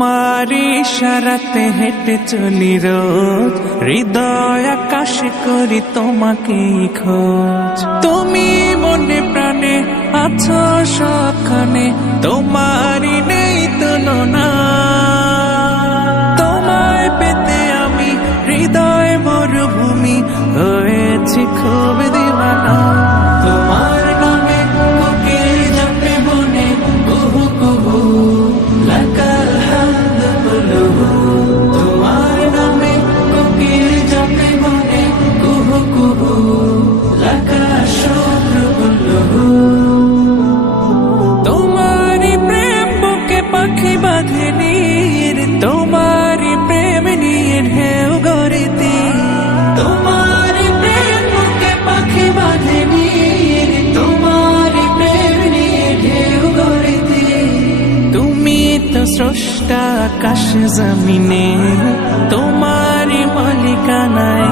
তোমার ইশারাতে হেঁটে চলি রোজ, হৃদয় আকাশে করি তোমাকে খোঁজ। তুমি মনে প্রাণে আছো সবখানে, তোমারই নেই তুলনা। তোমায় পেতে আমি হৃদয় মরুভূমি হয়েছি খুব দিওয়ানা। তোমার নামে কোকিল ডাকে বনে কুহু কুহু, লাকাল হামদ কুলুহু। তোমার নামে কোকিল ডাকে বনে কুহু কুহু, লাকাল শুকর কুলুহু। তোমারি প্রেম বুকে পাখি বাঁধে নীর, তোমারি প্রেম নিয়ে ঢেউ গড়ে তীর। তোমারি প্রেম বুকে পাখি বাঁধে নীর, তোমারি প্রেম নিয়ে ঢেউ গড়ে তীর। তুমি তো স্রষ্টা আকাশ জমিনে, তোমারি মালিকানায়